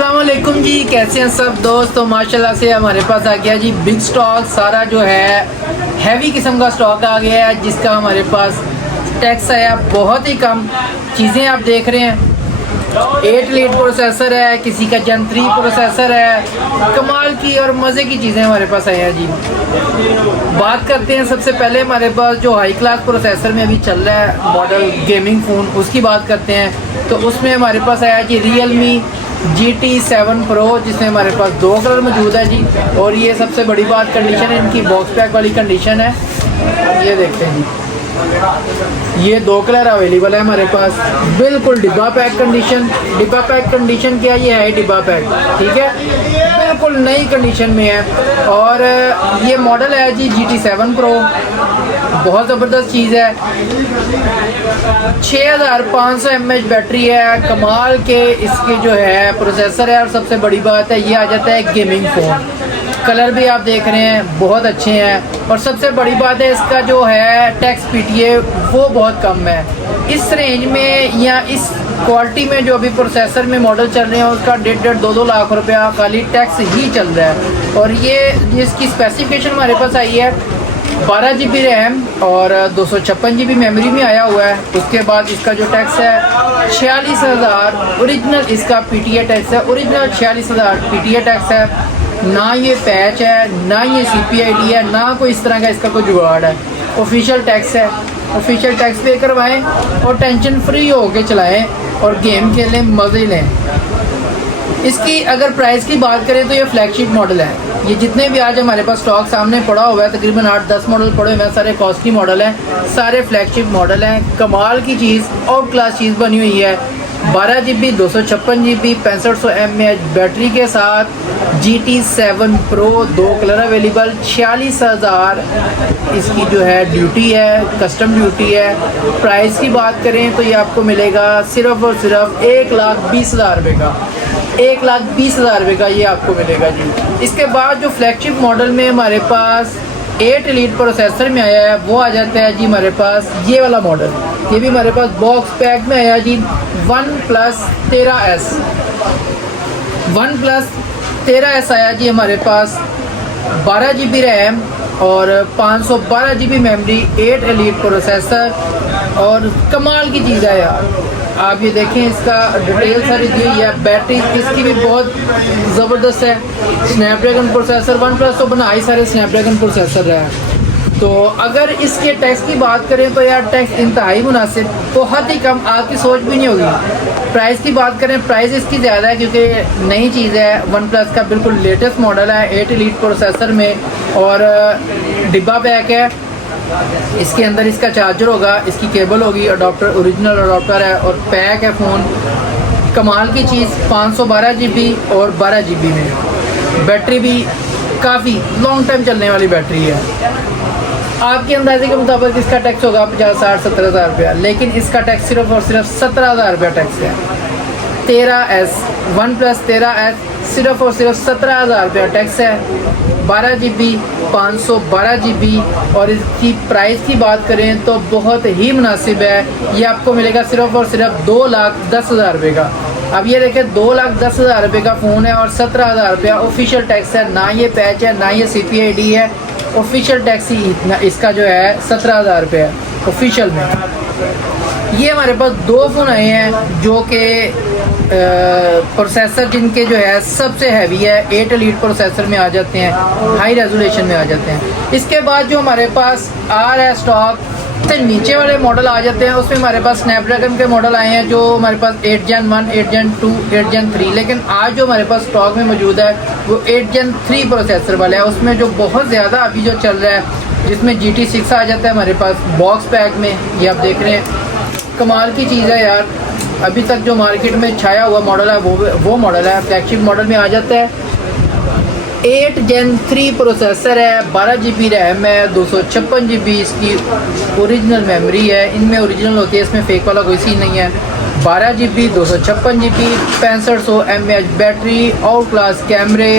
अस्सलाम वालेकुम जी, कैसे हैं सब दोस्त। तो माशाल्लाह से हमारे पास आ गया जी बिग स्टॉक। सारा जो है हैवी किस्म का स्टॉक आ गया है, जिसका हमारे पास टैक्स आया बहुत ही कम। चीज़ें आप देख रहे हैं, 8 लीड प्रोसेसर है, किसी का Gen 3 प्रोसेसर है, कमाल की और मज़े की चीज़ें हमारे पास आई हैं जी। बात करते हैं सबसे पहले हमारे पास जो हाई क्लास प्रोसेसर में अभी चल रहा है मॉडल गेमिंग फ़ोन, उसकी बात करते हैं। तो उसमें हमारे पास आया जी Realme GT7 Pro, जिसमें हमारे पास 2 कलर मौजूद है जी। और ये सबसे बड़ी बात, कंडीशन इनकी बॉक्स पैक वाली कंडीशन है। ये देखते हैं जी, ये 2 कलर अवेलेबल है हमारे पास, बिल्कुल डिब्बा पैक कंडीशन। डिब्बा पैक कंडीशन क्या, ये है डिब्बा पैक, ठीक है, बिल्कुल नई कंडीशन में है। और ये मॉडल है जी GT7 Pro, बहुत ज़बरदस्त चीज़ है। 6500 mAh बैटरी है, कमाल के इसके जो है प्रोसेसर है। और सबसे बड़ी बात है, ये आ जाता है गेमिंग फ़ोन। कलर भी आप देख रहे हैं बहुत अच्छे हैं। और सबसे बड़ी बात है, इसका जो है टैक्स PTA वो बहुत कम है। इस रेंज में या इस क्वालिटी में जो अभी प्रोसेसर में मॉडल चल रहे हैं, उसका 1.5-2 लाख रुपया खाली टैक्स ही चल रहा है। और ये इसकी स्पेसिफिकेशन हमारे पास आई है 12 GB रैम और 256 GB मेमोरी में आया हुआ है। उसके बाद इसका जो टैक्स है 46,000 ओरिजिनल इसका PTA टैक्स है, ओरिजिनल 46,000 PTA टैक्स है। ना ये पैच है, ना ये CPID है, ना कोई इस तरह का इसका कोई जुगाड़ है। ऑफिशियल टैक्स है, ऑफिशियल टैक्स पे करवाएं और टेंशन फ्री होके चलाएं और गेम खेलें, मज़े लें। इसकी अगर प्राइस की बात करें तो ये फ्लैगशिप मॉडल है। ये जितने भी आज हमारे पास स्टॉक सामने पड़ा हुआ है, तकरीबन 8-10 मॉडल पड़े हुए हैं, सारे कॉस्टली मॉडल हैं, सारे फ्लैगशिप मॉडल हैं। कमाल की चीज़, आउट क्लास चीज़ बनी हुई है। 12 GB 256 GB 6500 mAh बैटरी के साथ GT7 Pro, 2 कलर अवेलेबल, 46,000 इसकी जो है ड्यूटी है, कस्टम ड्यूटी है। प्राइस की बात करें तो ये आपको मिलेगा सिर्फ और सिर्फ 1,20,000 रुपये का, 1,20,000 रुपये का ये आपको मिलेगा जी। इसके बाद जो फ्लैगशिप मॉडल में हमारे पास 8 लीड प्रोसेसर में आया है, वो आ जाता है जी हमारे पास ये वाला मॉडल। ये भी हमारे पास बॉक्स पैक में आया जी OnePlus 13S। OnePlus 13S आया जी हमारे पास, 12 GB रैम और 512 GB मेमोरी, 8 लीड प्रोसेसर। और कमाल की चीज़ है यार, आप ये देखें, इसका डिटेल सारी दी हुई है। बैटरी इसकी भी बहुत ज़बरदस्त है, स्नैपड्रैगन प्रोसेसर। OnePlus तो बना ही सारे स्नैपड्रैगन प्रोसेसर है। तो अगर इसके टैक्स की बात करें तो यार टैक्स इंतहाई मुनासिब, बहुत ही कम, आपकी सोच भी नहीं होगी। प्राइस की बात करें, प्राइस इसकी ज़्यादा है क्योंकि नई चीज़ है। OnePlus का बिल्कुल लेटेस्ट मॉडल है, 8 लीड प्रोसेसर में और डिब्बा पैक है। इसके अंदर इसका चार्जर होगा, इसकी केबल होगी, अडोप्टर ओरिजिनल अडोप्टर है और पैक है फ़ोन। कमाल की चीज़, 512 GB और 12 GB में बैटरी भी काफ़ी लॉन्ग टाइम चलने वाली बैटरी है। आपके अंदाजे के मुताबिक इसका टैक्स होगा 50-60-70 हज़ार रुपया, लेकिन इसका टैक्स सिर्फ और सिर्फ 17,000 रुपया टैक्स है। 13S, OnePlus 13S सिर्फ और सिर्फ 17,000 रुपया टैक्स है। 12 GB 512 GB और इसकी प्राइस की बात करें तो बहुत ही मुनासिब है। ये आपको मिलेगा सिर्फ और सिर्फ 2,10,000 रुपये का। अब ये देखें, 2,10,000 रुपये का फ़ोन है और 17,000 रुपया ऑफिशियल टैक्स है। ना ये पैच है, ना ये CPID है, ऑफिशियल टैक्स ही इतना इसका जो है 17,000 रुपये है ऑफिशियल में। ये हमारे पास 2 फ़ोन आए हैं जो कि प्रोसेसर जिनके जो है सबसे हैवी है, 8 लीड प्रोसेसर में आ जाते हैं, हाई रेजोल्यूशन में आ जाते हैं। इसके बाद जो हमारे पास आ रहा है स्टॉक से नीचे वाले मॉडल आ जाते हैं, उसमें हमारे पास स्नैपड्रैगन के मॉडल आए हैं जो हमारे पास 8 Gen 1, 8 Gen 2, 8 Gen 3। लेकिन आज जो हमारे पास स्टॉक में मौजूद है वो 8 Gen 3 प्रोसेसर वाला है। उसमें जो बहुत ज़्यादा अभी जो चल रहा है, जिसमें GT6 आ जाता है हमारे पास बॉक्स पैक में। ये आप देख रहे हैं, कमाल की चीज़ है यार। अभी तक जो मार्केट में छाया हुआ मॉडल है वो मॉडल है, फ्लैगशिप मॉडल में आ जाता है। 8 Gen 3 प्रोसेसर है, 12 GB रैम है, 256 GB इसकी ओरिजिनल मेमोरी है। इनमें ओरिजिनल होती है, इसमें फेक वाला कोई सीन नहीं है। 12 GB 256 GB 6500 mAh battery, out class कैमरे,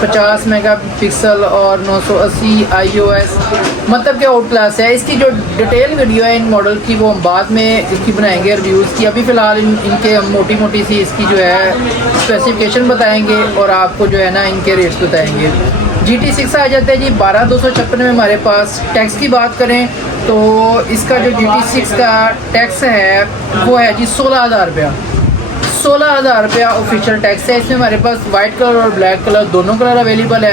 50 मेगापिक्सल और 980 iOS, मतलब कि आउट क्लास है। इसकी जो डिटेल वीडियो है इन मॉडल की वो हम बाद में इसकी बनाएंगे रिव्यूज़ की। अभी फ़िलहाल इनके हम मोटी मोटी सी इसकी जो है स्पेसिफिकेशन बताएंगे और आपको जो है ना इनके रेट्स बताएंगे। GT6 आ जाता है जी 12256 में हमारे पास। टैक्स की बात करें तो इसका जो GT6 का टैक्स है वो है जी 16,000 रुपया। 16,000 रुपया ऑफिशियल टैक्स है। इसमें हमारे पास वाइट कलर और ब्लैक कलर दोनों कलर अवेलेबल है।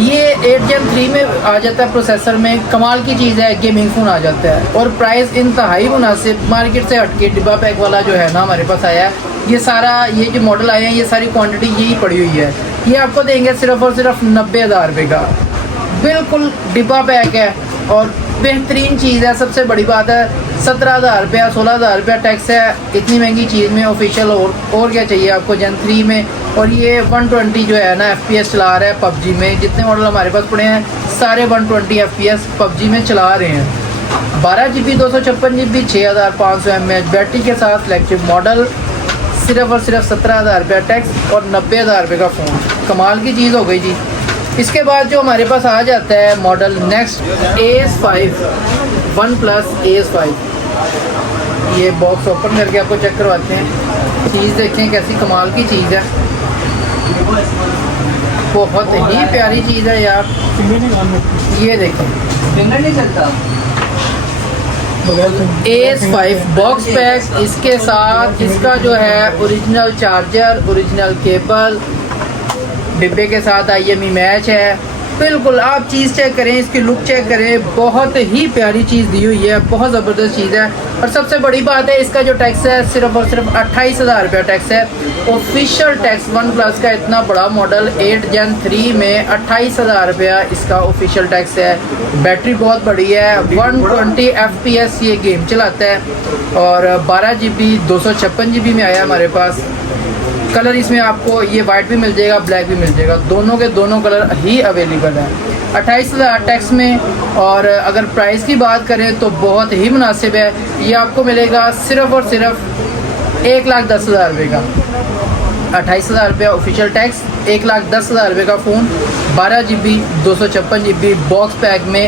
ये 8 Gen 3 में आ जाता है प्रोसेसर में। कमाल की चीज़ है, गेमिंग फ़ोन आ जाता है और प्राइस इंतहाई मुनासिब, मार्केट से हटके डिब्बा पैक वाला जो है ना हमारे पास आया है। ये सारा ये जो मॉडल आए हैं ये सारी क्वांटिटी यही पड़ी हुई है। ये आपको देंगे सिर्फ और सिर्फ 90,000 रुपये का, बिल्कुल डिब्बा पैक है और बेहतरीन चीज़ है। सबसे बड़ी बात है 17,000 रुपया 16,000 रुपया टैक्स है इतनी महंगी चीज़ में ऑफिशियल। और क्या चाहिए आपको Gen 3 में। और ये 120 जो है ना FPS चला रहा है PUBG में। जितने मॉडल हमारे पास पड़े हैं सारे 120 FPS PUBG में चला रहे हैं। 12GB 256GB 6500 mAh बैटरी के साथ फ्लैगशिप मॉडल, सिर्फ और सिर्फ 17,000 रुपया टैक्स और 90,000 रुपये का फ़ोन। कमाल की चीज़ हो गई जी। इसके बाद जो हमारे पास आ जाता है model next AS5, OnePlus AS5। ये बॉक्स ओपन करके आपको चेक करवाते हैं। चीज़ देखें कैसी कमाल की चीज़ है, बहुत ही प्यारी चीज़ है यार। ये देखें AS5 बॉक्स पैक, इसके साथ इसका जो है ओरिजिनल चार्जर, ओरिजिनल केबल, डिब्बे के साथ IME मैच है। बिल्कुल आप चीज़ चेक करें, इसकी लुक चेक करें, बहुत ही प्यारी चीज़ दी हुई है, बहुत ज़बरदस्त चीज़ है। और सबसे बड़ी बात है इसका जो टैक्स है सिर्फ और सिर्फ 28,000 रुपया टैक्स है ऑफिशियल टैक्स। OnePlus का इतना बड़ा मॉडल 8 Gen 3 में 28,000 रुपया इसका ऑफिशियल टैक्स है। बैटरी बहुत बड़ी है, 120 FPS ये गेम चलाता है और 12GB 256GB में आया हमारे पास। कलर इसमें आपको ये वाइट भी मिल जाएगा, ब्लैक भी मिल जाएगा, दोनों के दोनों कलर ही अवेलेबल है 28,000 टैक्स में। और अगर प्राइस की बात करें तो बहुत ही मुनासिब है। ये आपको मिलेगा सिर्फ और सिर्फ 1,10,000 रुपये का। 28,000 रुपया ऑफिशियल टैक्स, 1,10,000 रुपये का phone, 12GB 256GB box pack में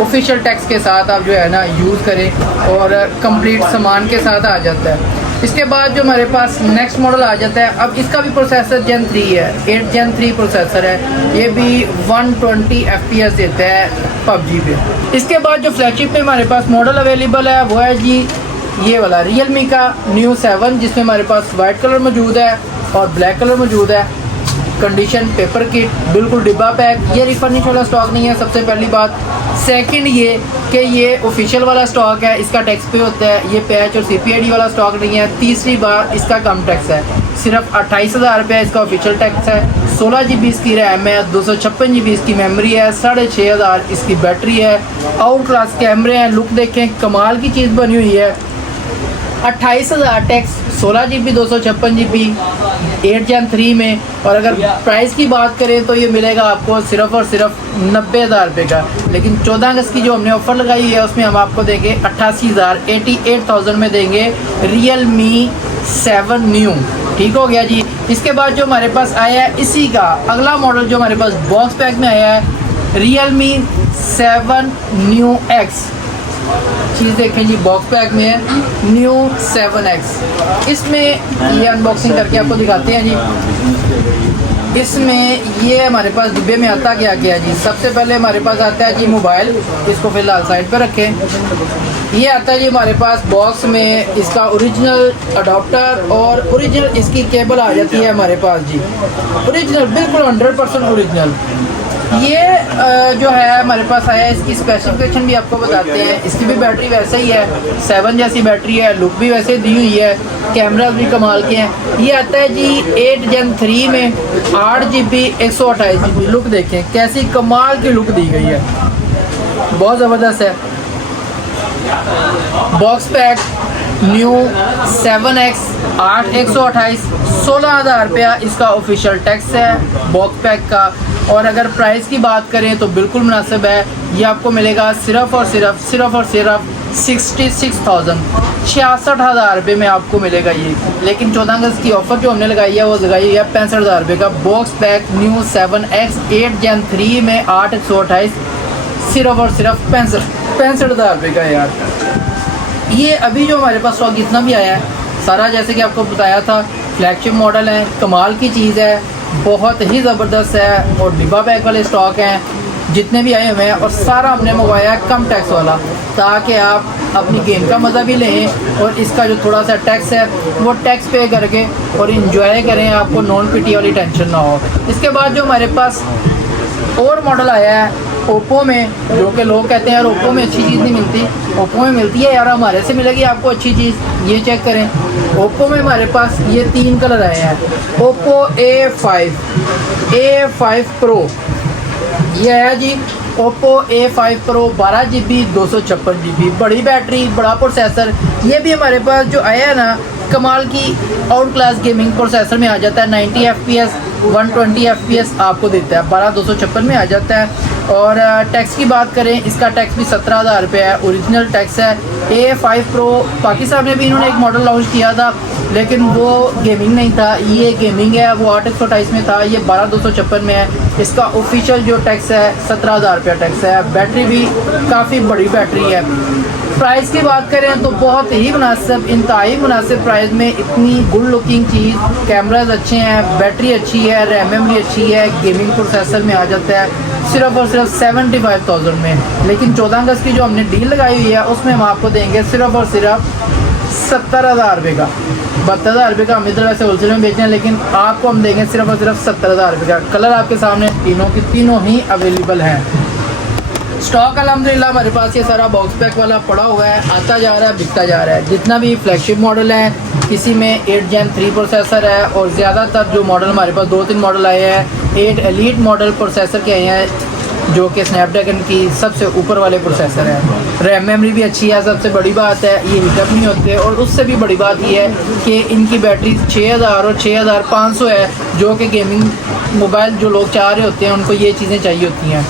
ऑफिशियल टैक्स के साथ आप जो है ना यूज़ करें और कंप्लीट सामान के साथ आ जाता है। इसके बाद जो हमारे पास नेक्स्ट मॉडल आ जाता है, अब इसका भी प्रोसेसर Gen 3 है, 8 Gen 3 प्रोसेसर है। ये भी 120 FPS देता है PUBG पे। इसके बाद जो फ्लैगशिप पे हमारे पास मॉडल अवेलेबल है वो है जी ये वाला Realme का Neo 7, जिसमें हमारे पास वाइट कलर मौजूद है और ब्लैक कलर मौजूद है। कंडीशन पेपर किट, बिल्कुल डिब्बा पैक। ये रिफर्निश वाला स्टॉक नहीं है, सबसे पहली बात। सेकंड ये कि ये ऑफिशियल वाला स्टॉक है, इसका टैक्स पे होता है। ये पैच और CPID वाला स्टॉक नहीं है। तीसरी बात इसका कम टैक्स है, सिर्फ 28,000 रुपये इसका ऑफिशियल टैक्स है। 16GB इसकी रैम है, 256GB इसकी मेमोरी है, 6,500 इसकी बैटरी है। आउट क्लास कैमरे हैं, लुक देखें कमाल की चीज़ बनी हुई है। 28,000 टैक्स, 16GB 256GB 8 Gen 3 में। और अगर प्राइस की बात करें तो ये मिलेगा आपको सिर्फ और सिर्फ 90,000 रुपये का। लेकिन 14 अगस्त की जो हमने ऑफ़र लगाई है उसमें हम आपको देंगे 88,000 88,000 में देंगे Realme 7 Neo। ठीक हो गया जी। इसके बाद जो हमारे पास आया है इसी का अगला मॉडल जो हमारे पास बॉक्स पैक में आया है Realme 7 Neo X। चीज़ देखें जी बॉक्स पैक में है Neo 7X। इसमें ये अनबॉक्सिंग करके आपको दिखाते हैं जी। इसमें ये हमारे पास डिब्बे में आता क्या क्या जी। सबसे पहले हमारे पास आता है जी मोबाइल, इसको फिलहाल साइड पर रखें। ये आता है जी हमारे पास बॉक्स में इसका ओरिजिनल अडोप्टर और ओरिजिनल इसकी केबल आ जाती है हमारे पास जी। ओरिजिनल बिल्कुल 100% ओरिजिनल। ये जो है हमारे पास आया है, इसकी स्पेसिफिकेशन भी आपको बताते हैं। इसकी भी बैटरी वैसे ही है, 7 जैसी बैटरी है, लुक भी वैसे दी हुई है, कैमरा भी कमाल के हैं। ये आता है जी 8 Gen 3 में 8GB 128GB। लुक देखें कैसी कमाल की लुक दी गई है, बहुत ज़बरदस्त है। बॉक्स पैक Neo 7X 8 128, 16,000 रुपया इसका ऑफिशियल टैक्स है बॉक्स पैक का। और अगर प्राइस की बात करें तो बिल्कुल मुनासिब है। ये आपको मिलेगा सिर्फ और सिर्फ 66,000 66,000 रुपये में आपको मिलेगा ये। लेकिन 14 अगस्त की ऑफ़र जो हमने लगाई है वो लगाई है 65,000 रुपये का box pack new 7X 8 Gen 3 में 8/128 सिर्फ और सिर्फ 65,000 रुपये का यार। ये अभी जो हमारे पास स्टॉक जितना भी आया है सारा जैसे कि आपको बताया था फ्लैगशिप मॉडल है, कमाल की चीज़ है, बहुत ही ज़बरदस्त है और डिब्बा पैक वाले स्टॉक हैं जितने भी आए हुए हैं और सारा हमने मंगवाया है कम टैक्स वाला ताकि आप अपनी गेम का मज़ा भी लें और इसका जो थोड़ा सा टैक्स है वो टैक्स पे करके और इन्जॉय करें, आपको नॉन पीटी वाली टेंशन ना हो। इसके बाद जो हमारे पास और मॉडल आया है ओप्पो में, जो कि लोग कहते हैं यार ओप्पो में अच्छी चीज़ नहीं मिलती, ओप्पो में मिलती है यार, हमारे से मिलेगी आपको अच्छी चीज़। ये चेक करें ओप्पो में हमारे पास ये 3 कलर आए हैं। ओप्पो A5 Pro ये है जी, Oppo A5 Pro 12 GB 256 GB, बड़ी बैटरी बड़ा प्रोसेसर। ये भी हमारे पास जो आया है ना कमाल की आउट क्लास गेमिंग प्रोसेसर में आ जाता है। 90 FPS 120 FPS आपको देता है, 12/256 में आ जाता है। और टैक्स की बात करें इसका टैक्स भी 17,000 रुपये है, ओरिजिनल टैक्स है। A5 Pro पाकिस्तान में भी इन्होंने एक मॉडल लॉन्च किया था लेकिन वो गेमिंग नहीं था, ये गेमिंग है, वो 8/128 में था, ये 12/256 में है। इसका ऑफिशियल जो टैक्स है 17,000 रुपया टैक्स है। बैटरी भी काफ़ी बड़ी बैटरी है। प्राइस की बात करें तो बहुत ही मुनासिब, इंतहाई मुनासिब प्राइस में इतनी गुड लुकिंग चीज़, कैमराज अच्छे हैं, बैटरी अच्छी है, रैम मेमोरी अच्छी है, गेमिंग प्रोसेसर में आ जाता है सिर्फ और सिर्फ 75,000 में। लेकिन 14 अगस्त की जो हमने डील लगाई हुई है उसमें हम आपको देंगे सिर्फ और सिर्फ 70,000 रुपये का। 72,000 रुपये का हम इधर वैसे होलसेल में बेचते हैं लेकिन आपको हम देंगे सिर्फ और सिर्फ 70,000 रुपये का। कलर आपके सामने तीनों ही अवेलेबल हैं। स्टॉक अल्हम्दुलिल्लाह हमारे पास ये सारा बॉक्स पैक वाला पड़ा हुआ है, आता जा रहा है, बिकता जा रहा है। जितना भी फ्लैगशिप मॉडल है किसी में 8 Gen 3 प्रोसेसर है और ज़्यादातर जो मॉडल हमारे पास 2-3 मॉडल आए हैं 8 एलीट मॉडल प्रोसेसर के आए हैं जो कि स्नैपड्रैगन की सबसे ऊपर वाले प्रोसेसर है। रैम मेमोरी भी अच्छी है, सबसे बड़ी बात है ये हीटअप नहीं होते। और उससे भी बड़ी बात ये है कि इनकी बैटरी 6000 और 6500 है, जो कि गेमिंग मोबाइल जो लोग चाह रहे होते हैं उनको ये चीज़ें चाहिए होती हैं।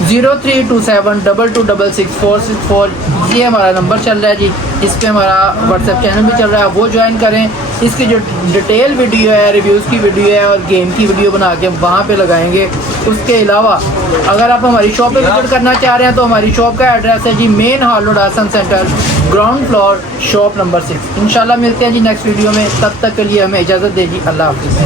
032722666464 ये हमारा नंबर चल रहा है जी। इस पे हमारा व्हाट्सएप चैनल भी चल रहा है, वो ज्वाइन करें। इसकी जो डिटेल वीडियो है, रिव्यूज़ की वीडियो है और गेम की वीडियो बना के वहाँ पे लगाएंगे। उसके अलावा अगर आप हमारी शॉप पे विजिट करना चाह रहे हैं तो हमारी शॉप का एड्रेस है जी मेन हॉल रोड आसन centre, ground floor, shop number 6। इंशाल्लाह मिलते हैं जी नेक्स्ट वीडियो में, तब तक के लिए हमें इजाज़त दीजिए। अल्लाह हाफ़िज़।